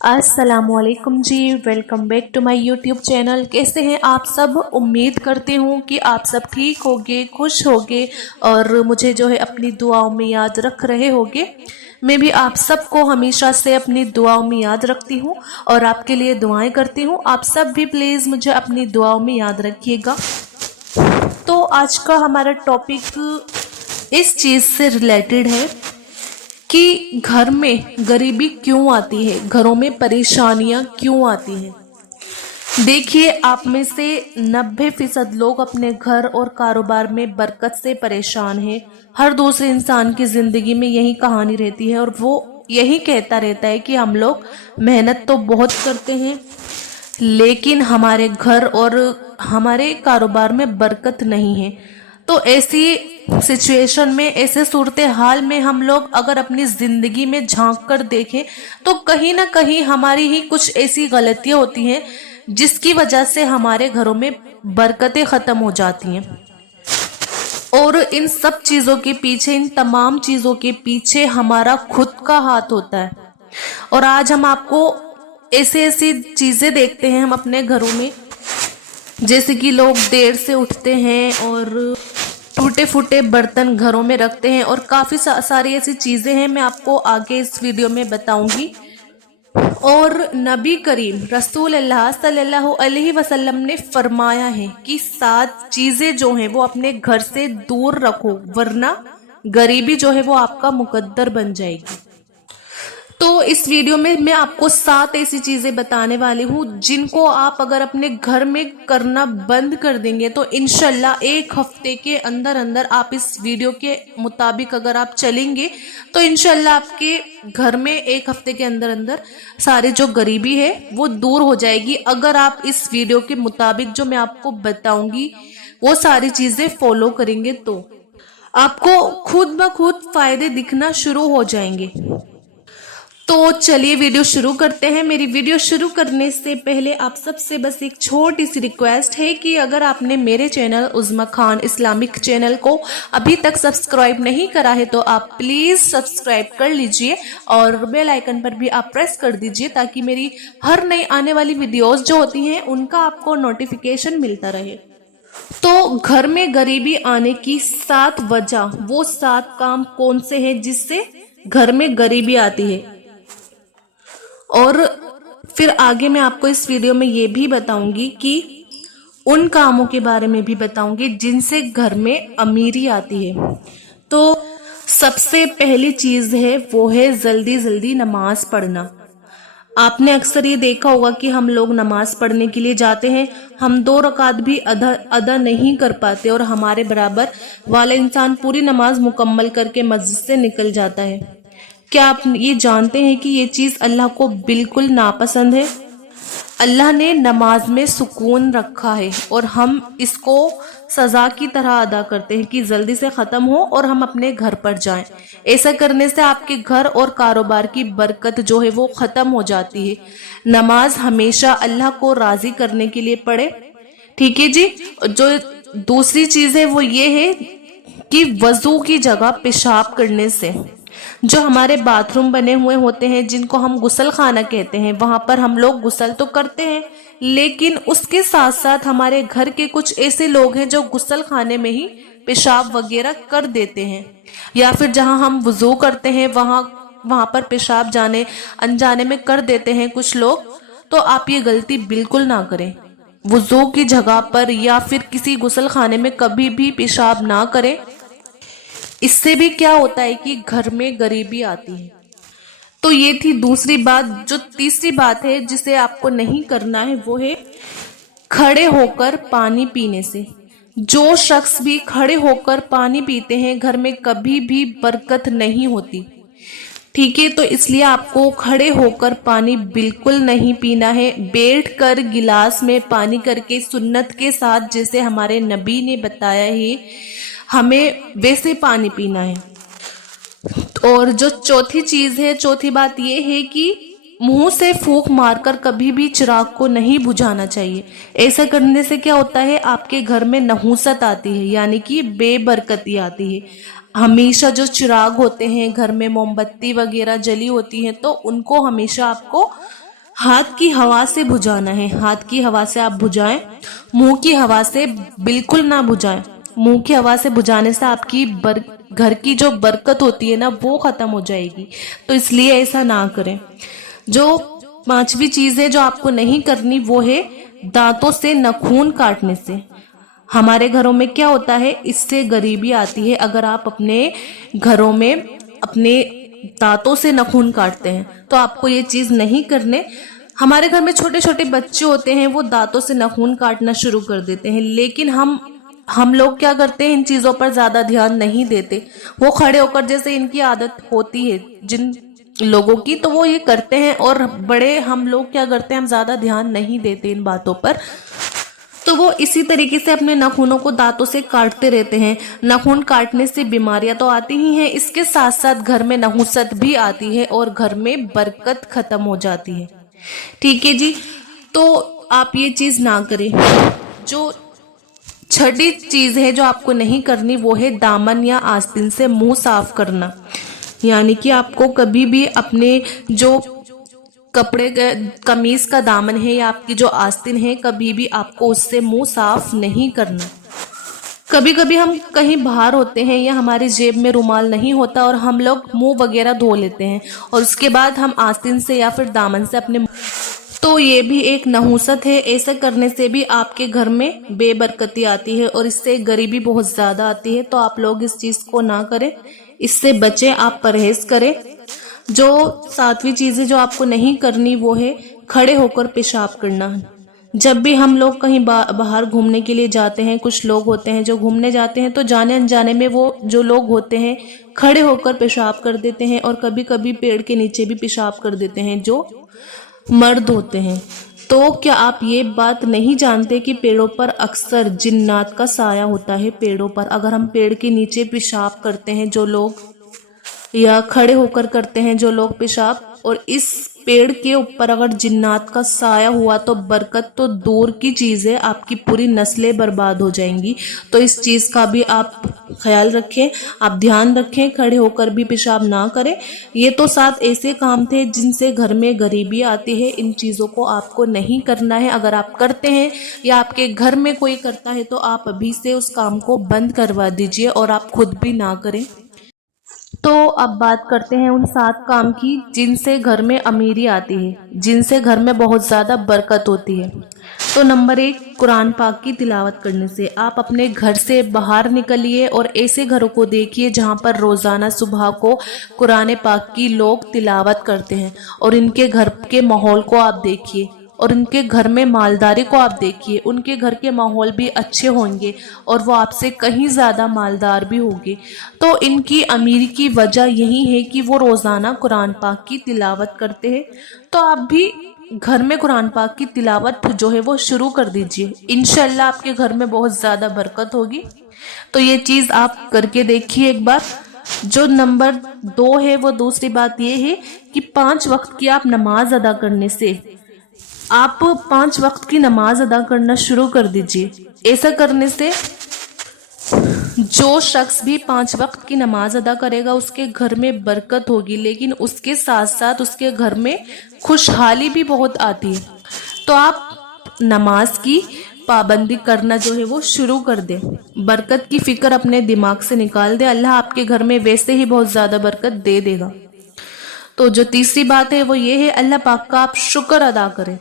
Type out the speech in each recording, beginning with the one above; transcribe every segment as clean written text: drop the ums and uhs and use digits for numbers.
अस्सलामुअलैकुम जी, welcome back to my YouTube channel. कैसे हैं आप सब? उम्मीद करती हूँ कि आप सब ठीक होगे, खुश होगे और मुझे जो है अपनी दुआओं में याद रख रहे होगे। मैं भी आप सबको हमेशा से अपनी दुआओं में याद रखती हूँ और आपके लिए दुआएं करती हूँ। आप सब भी प्लीज़ मुझे अपनी दुआओं में याद रखिएगा। तो आज का हमारा टॉपिक इस चीज़ से रिलेटेड है कि घर में गरीबी क्यों आती है, घरों में परेशानियां क्यों आती हैं। देखिए, आप में से 90% लोग अपने घर और कारोबार में बरकत से परेशान हैं। हर दूसरे इंसान की जिंदगी में यही कहानी रहती है और वो यही कहता रहता है कि हम लोग मेहनत तो बहुत करते हैं लेकिन हमारे घर और हमारे कारोबार में बरकत नहीं है। तो ऐसी सिचुएशन में, ऐसे सूरत हाल में हम लोग अगर अपनी जिंदगी में झांक कर देखें तो कहीं ना कहीं हमारी ही कुछ ऐसी गलतियां होती हैं जिसकी वजह से हमारे घरों में बरकतें खत्म हो जाती हैं। और इन सब चीजों के पीछे, इन तमाम चीजों के पीछे हमारा खुद का हाथ होता है। और आज हम आपको ऐसी ऐसी चीजें देखते हैं हम अपने घरों में, जैसे कि लोग देर से उठते हैं और टूटे फूटे बर्तन घरों में रखते हैं और काफ़ी सारी ऐसी चीज़ें हैं, मैं आपको आगे इस वीडियो में बताऊंगी। और नबी करीम रसूल अल्लाह सल्लल्लाहु अलैहि वसल्लम ने फरमाया है कि 7 चीज़ें जो हैं वो अपने घर से दूर रखो, वरना गरीबी जो है वो आपका मुकद्दर बन जाएगी। तो इस वीडियो में मैं आपको 7 ऐसी चीजें बताने वाली हूँ जिनको आप अगर अपने घर में करना बंद कर देंगे तो इंशाल्लाह 1 हफ्ते के अंदर अंदर, आप इस वीडियो के मुताबिक अगर आप चलेंगे तो इंशाल्लाह आपके घर में 1 हफ्ते के अंदर अंदर सारी जो गरीबी है वो दूर हो जाएगी। अगर आप इस वीडियो के मुताबिक जो मैं आपको बताऊंगी वो सारी चीजें फॉलो करेंगे तो आपको खुद ब खुद फायदे दिखना शुरू हो जाएंगे। तो चलिए वीडियो शुरू करते हैं। मेरी वीडियो शुरू करने से पहले आप सबसे बस एक छोटी सी रिक्वेस्ट है कि अगर आपने मेरे चैनल उज़्मा खान इस्लामिक चैनल को अभी तक सब्सक्राइब नहीं करा है तो आप प्लीज़ सब्सक्राइब कर लीजिए और बेल आइकन पर भी आप प्रेस कर दीजिए ताकि मेरी हर नई आने वाली वीडियोस जो होती हैं उनका आपको नोटिफिकेशन मिलता रहे। तो घर में गरीबी आने की 7 वजह, वो 7 काम कौन से हैं जिससे घर में गरीबी आती है, और फिर आगे मैं आपको इस वीडियो में ये भी बताऊंगी कि उन कामों के बारे में भी बताऊंगी जिनसे घर में अमीरी आती है। तो सबसे पहली चीज है वो है जल्दी जल्दी नमाज पढ़ना। आपने अक्सर ये देखा होगा कि हम लोग नमाज पढ़ने के लिए जाते हैं, हम 2 रकात भी अदा नहीं कर पाते और हमारे बराबर वाला इंसान पूरी नमाज मुकम्मल करके मस्जिद से निकल जाता है। क्या आप ये जानते हैं कि ये चीज़ अल्लाह को बिल्कुल नापसंद है? अल्लाह ने नमाज में सुकून रखा है और हम इसको सज़ा की तरह अदा करते हैं कि जल्दी से ख़त्म हो और हम अपने घर पर जाएं। ऐसा करने से आपके घर और कारोबार की बरकत जो है वो ख़त्म हो जाती है। नमाज हमेशा अल्लाह को राज़ी करने के लिए पढ़े, ठीक है जी। जो दूसरी चीज़ है वो ये है कि वज़ू की जगह पेशाब करने से, जो हमारे बाथरूम बने हुए होते हैं जिनको हम गुसल खाना कहते हैं, वहां पर हम लोग गुसल तो करते हैं लेकिन उसके साथ साथ हमारे घर के कुछ ऐसे लोग हैं जो गुसल खाने में ही पेशाब वगैरह कर देते हैं, या फिर जहां हम वुजू करते हैं वहां पर पेशाब जाने अनजाने में कर देते हैं कुछ लोग। तो आप ये गलती बिल्कुल ना करें। वुजू की जगह पर या फिर किसी गुसल खाने में कभी भी पेशाब ना करें। इससे भी क्या होता है कि घर में गरीबी आती है। तो ये थी दूसरी बात। जो तीसरी बात है जिसे आपको नहीं करना है वो है खड़े होकर पानी पीने से। जो शख्स भी खड़े होकर पानी पीते हैं घर में कभी भी बरकत नहीं होती, ठीक है। तो इसलिए आपको खड़े होकर पानी बिल्कुल नहीं पीना है। बैठकर गिलास में पानी करके सुन्नत के साथ, जैसे हमारे नबी ने बताया है, हमें वैसे पानी पीना है। और जो चौथी चीज है, चौथी बात ये है कि मुंह से फूंक मारकर कभी भी चिराग को नहीं बुझाना चाहिए। ऐसा करने से क्या होता है, आपके घर में नहुसत आती है, यानी कि बेबरकती आती है। हमेशा जो चिराग होते हैं घर में, मोमबत्ती वगैरह जली होती है, तो उनको हमेशा आपको हाथ की हवा से बुझाना है, हाथ की हवा से आप बुझाएं, मुंह की हवा से बिल्कुल ना बुझाएं। मुंह की हवा से बुझाने से आपकी घर की जो बरकत होती है ना वो खत्म हो जाएगी, तो इसलिए ऐसा ना करें। जो पांचवी चीज है जो आपको नहीं करनी वो है दांतों से नाखून काटने से। हमारे घरों में क्या होता है, इससे गरीबी आती है अगर आप अपने घरों में अपने दांतों से नाखून काटते हैं, तो आपको ये चीज नहीं करने। हमारे घर में छोटे छोटे बच्चे होते हैं, वो दांतों से नाखून काटना शुरू कर देते हैं, लेकिन हम लोग क्या करते हैं, इन चीजों पर ज्यादा ध्यान नहीं देते। वो खड़े होकर, जैसे इनकी आदत होती है जिन लोगों की, तो वो ये करते हैं, और बड़े हम लोग क्या करते हैं, हम ज्यादा ध्यान नहीं देते इन बातों पर। तो वो इसी तरीके से अपने नाखूनों को दांतों से काटते रहते हैं। नाखून काटने से बीमारियां तो आती ही हैं, इसके साथ साथ घर में नहुसत भी आती है और घर में बरकत खत्म हो जाती है। ठीक है जी, तो आप ये चीज ना करें। जो छठी चीज है जो आपको नहीं करनी वो है दामन या आस्तीन से मुंह साफ करना। यानी कि आपको कभी भी अपने जो कपड़े कमीज का दामन है या आपकी जो आस्तीन है, कभी भी आपको उससे मुंह साफ नहीं करना। कभी कभी हम कहीं बाहर होते हैं या हमारी जेब में रुमाल नहीं होता और हम लोग मुंह वगैरह धो लेते हैं और उसके बाद हम आस्तीन से या फिर दामन से अपने, तो ये भी एक नहुसत है। ऐसा करने से भी आपके घर में बेबरकती आती है और इससे गरीबी बहुत ज्यादा आती है। तो आप लोग इस चीज को ना करें, इससे बचें, आप परहेज करें। जो सातवीं चीज है जो आपको नहीं करनी वो है खड़े होकर पेशाब करना। जब भी हम लोग कहीं बाहर घूमने के लिए जाते हैं, कुछ लोग होते हैं जो घूमने जाते हैं तो जाने अनजाने में वो जो लोग होते हैं खड़े होकर पेशाब कर देते हैं, और कभी कभी पेड़ के नीचे भी पेशाब कर देते हैं जो मर्द होते हैं। तो क्या आप ये बात नहीं जानते कि पेड़ों पर अक्सर जिन्नात का साया होता है। पेड़ों पर अगर हम पेड़ के नीचे पेशाब करते हैं जो लोग, या खड़े होकर करते हैं जो लोग पेशाब, और इस पेड़ के ऊपर अगर जिन्नात का साया हुआ तो बरकत तो दूर की चीज है, आपकी पूरी नस्लें बर्बाद हो जाएंगी। तो इस चीज का भी आप ख्याल रखें, आप ध्यान रखें, खड़े होकर भी पेशाब ना करें। ये तो 7 ऐसे काम थे जिनसे घर में गरीबी आती है। इन चीजों को आपको नहीं करना है। अगर आप करते हैं या आपके घर में कोई करता है तो आप अभी से उस काम को बंद करवा दीजिए और आप खुद भी ना करें। तो अब बात करते हैं उन 7 काम की जिनसे घर में अमीरी आती है, जिनसे घर में बहुत ज़्यादा बरकत होती है। तो नंबर 1, कुरान पाक की तिलावत करने से। आप अपने घर से बाहर निकलिए और ऐसे घरों को देखिए जहां पर रोज़ाना सुबह को कुरान पाक की लोग तिलावत करते हैं, और इनके घर के माहौल को आप देखिए और उनके घर में मालदारी को आप देखिए। उनके घर के माहौल भी अच्छे होंगे और वो आपसे कहीं ज़्यादा मालदार भी होंगे। तो इनकी अमीरी की वजह यही है कि वो रोज़ाना कुरान पाक की तिलावत करते हैं। तो आप भी घर में कुरान पाक की तिलावत जो है वो शुरू कर दीजिए, इंशाल्लाह आपके घर में बहुत ज़्यादा बरकत होगी। तो ये चीज़ आप करके देखिए एक बार। जो नंबर 2 है वो दूसरी बात ये है कि 5 वक्त की आप नमाज अदा करने से, आप 5 वक्त की नमाज अदा करना शुरू कर दीजिए। ऐसा करने से जो शख्स भी 5 वक्त की नमाज अदा करेगा उसके घर में बरकत होगी, लेकिन उसके साथ साथ उसके घर में खुशहाली भी बहुत आती है। तो आप नमाज की पाबंदी करना जो है वो शुरू कर दे। बरकत की फिक्र अपने दिमाग से निकाल दे, अल्लाह आपके घर में वैसे ही बहुत ज़्यादा बरकत दे देगा। तो जो तीसरी बात है वो ये है, अल्लाह पाक का आप शुक्र अदा करें,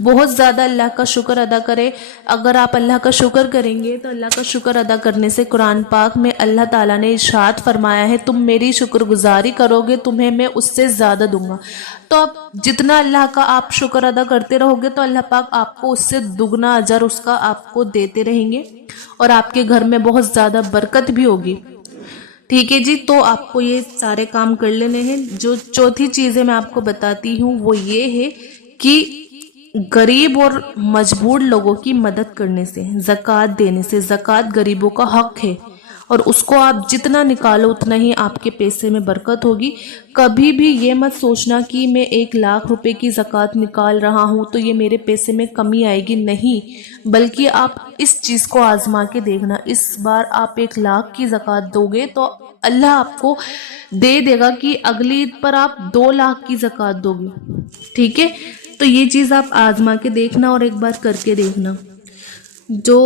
बहुत ज़्यादा अल्लाह का शुक्र अदा करें। अगर आप अल्लाह का शुक्र करेंगे तो अल्लाह का शुक्र अदा करने से कुरान पाक में अल्लाह ताला ने इरशाद फरमाया है, तुम मेरी शुक्रगुजारी करोगे तुम्हें मैं उससे ज़्यादा दूंगा। तो अब जितना अल्लाह का आप शुक्र अदा करते रहोगे तो अल्लाह पाक आपको उससे दुगना अजर उसका आपको देते रहेंगे और आपके घर में बहुत ज़्यादा बरकत भी होगी। ठीक है जी, तो आपको ये सारे काम कर लेने हैं। जो चौथी चीज़ें मैं आपको बताती हूँ वो ये है कि गरीब और मजबूर लोगों की मदद करने से, ज़कात देने से। ज़कात गरीबों का हक है और उसको आप जितना निकालो उतना ही आपके पैसे में बरकत होगी। कभी भी ये मत सोचना कि मैं 1 लाख रुपए की ज़कात निकाल रहा हूँ तो ये मेरे पैसे में कमी आएगी, नहीं। बल्कि आप इस चीज़ को आजमा के देखना, इस बार आप 1 लाख की ज़कात दोगे तो اللہ آپ کو دے دے گا کہ اگلی عید پر آپ 2 لاکھ کی زکوٰۃ دو گے. ٹھیک ہے، تو یہ چیز آپ آزما کے دیکھنا اور ایک بار کر کے دیکھنا. جو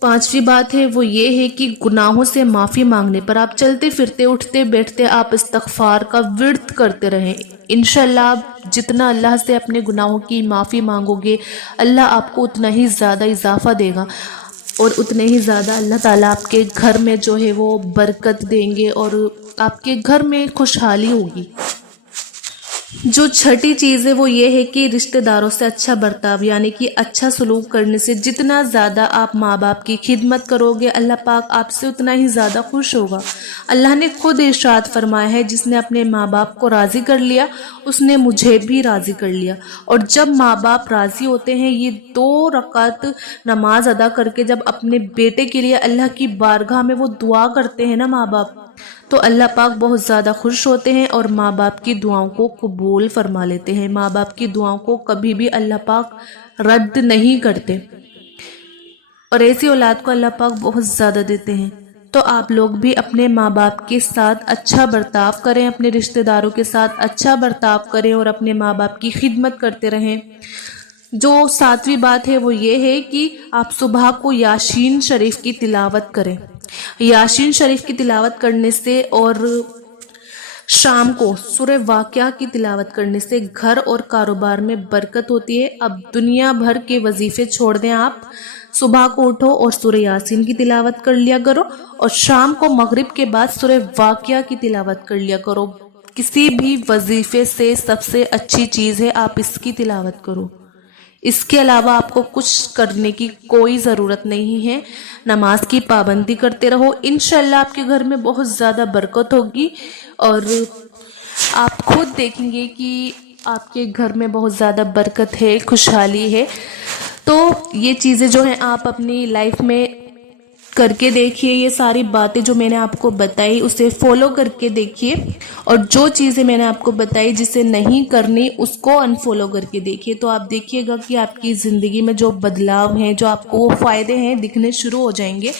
5ویں بات ہے وہ یہ ہے کہ گناہوں سے معافی مانگنے پر آپ چلتے پھرتے اٹھتے بیٹھتے آپ استغفار کا ورد کرتے رہیں. انشاءاللہ آپ جتنا اللہ سے اپنے گناہوں کی معافی مانگو گے اللہ آپ کو اتنا ہی زیادہ اضافہ دے گا، اور اتنے ہی زیادہ اللہ تعالیٰ آپ کے گھر میں جو ہے وہ برکت دیں گے اور آپ کے گھر میں خوشحالی ہوگی. جو چھٹی چیز ہے وہ یہ ہے کہ رشتہ داروں سے اچھا برتاؤ، یعنی کہ اچھا سلوک کرنے سے جتنا زیادہ آپ ماں باپ کی خدمت کرو گے اللہ پاک آپ سے اتنا ہی زیادہ خوش ہوگا. اللہ نے خود ارشاد فرمایا ہے، جس نے اپنے ماں باپ کو راضی کر لیا اس نے مجھے بھی راضی کر لیا. اور جب ماں باپ راضی ہوتے ہیں، یہ 2 رکعت نماز ادا کر کے جب اپنے بیٹے کے لیے اللہ کی بارگاہ میں وہ دعا کرتے ہیں نا ماں باپ، تو اللہ پاک بہت زیادہ خوش ہوتے ہیں اور ماں باپ کی دعاؤں کو قبول فرما لیتے ہیں. ماں باپ کی دعاؤں کو کبھی بھی اللہ پاک رد نہیں کرتے، اور ایسی اولاد کو اللہ پاک بہت زیادہ دیتے ہیں. تو آپ لوگ بھی اپنے ماں باپ کے ساتھ اچھا برتاؤ کریں، اپنے رشتہ داروں کے ساتھ اچھا برتاؤ کریں اور اپنے ماں باپ کی خدمت کرتے رہیں. جو 7ویں بات ہے وہ یہ ہے کہ آپ صبح کو یاسین شریف کی تلاوت کریں. یاسین شریف کی تلاوت کرنے سے اور شام کو سورہ واقعہ کی تلاوت کرنے سے گھر اور کاروبار میں برکت ہوتی ہے. اب دنیا بھر کے وظیفے چھوڑ دیں، آپ صبح کو اٹھو اور سورہ یاسین کی تلاوت کر لیا کرو، اور شام کو مغرب کے بعد سورہ واقعہ کی تلاوت کر لیا کرو. کسی بھی وظیفے سے سب سے اچھی چیز ہے آپ اس کی تلاوت کرو. اس کے علاوہ آپ کو کچھ کرنے کی کوئی ضرورت نہیں ہے. نماز کی پابندی کرتے رہو، انشاءاللہ آپ کے گھر میں بہت زیادہ برکت ہوگی، اور آپ خود دیکھیں گے کہ آپ کے گھر میں بہت زیادہ برکت ہے، خوشحالی ہے. تو یہ چیزیں جو ہیں آپ اپنی لائف میں کر کے دیکھیے. یہ ساری باتیں جو میں نے آپ کو بتائی اسے فالو کر کے دیکھیے، اور جو چیزیں میں نے آپ کو بتائی جسے نہیں کرنی اس کو انفالو کر کے دیکھیے. تو آپ دیکھیے گا کہ آپ کی زندگی میں جو بدلاؤ ہیں، جو آپ کو وہ فائدے ہیں دکھنے شروع ہو جائیں گے.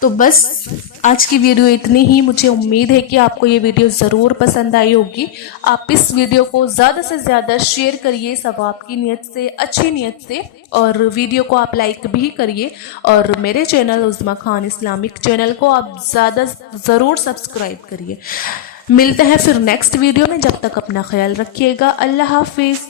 تو بس آج کی ویڈیو اتنی ہی. مجھے امید ہے کہ آپ کو یہ ویڈیو ضرور پسند آئی ہوگی. آپ اس ویڈیو کو زیادہ سے زیادہ شیئر کریے ثواب کی نیت سے، اچھی نیت سے، اور ویڈیو کو آپ لائک بھی کریے. اور میرے چینل عظمیٰ خان اسلامک چینل کو آپ زیادہ ضرور سبسکرائب کریے. ملتے ہیں پھر نیکسٹ ویڈیو میں، جب تک اپنا خیال رکھیے گا. اللہ حافظ.